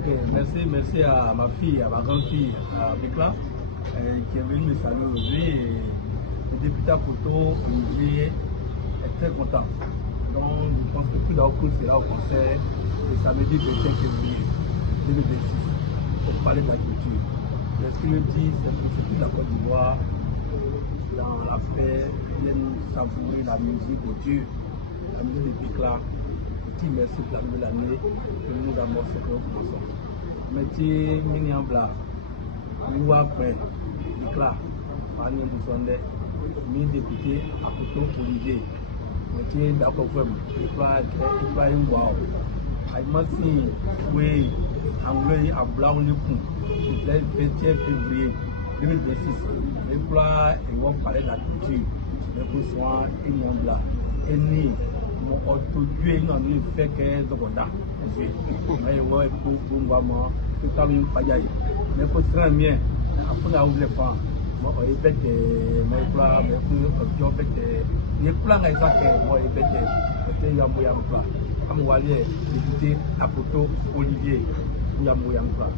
Ok, merci à ma fille, à ma grande-fille, à Bikla, qui est venue me saluer aujourd'hui. Et le député à Koto, Olivier, est très content. Donc, je pense que tout d'abord sera au concert le samedi 25 février 2026 pour parler de la culture. Mais ce qu'il me dit, c'est que c'est toute la Côte d'Ivoire, dans la paix, viennent savourer la musique de Dieu, la musique de Bikla. Petit merci pour la nouvelle année, que nous avons fait que nous commençons. Merci, Miniambla, Louakwe, Bikla, Fanny Moussonde, mi député à Koto Olivier. Merci d'accord, Bikla, Wow. Merci, oui, Anglais, à Blanc-le-Pont, le 21 février 2026. Bikla, ils vont parler de la culture, de Koussoin, Miniambla, et ni. Aujourd'hui, il n'y fait que Zogonda. Mais il y a pour Bombama, tout à l'heure, mais pour très bien, après la ouvre les femmes, moi, il y a des plats, mais pour job, les plats, ils ont moi, il y a des plats. Comme vous voyez, député à Koto Olivier, il y a des plats.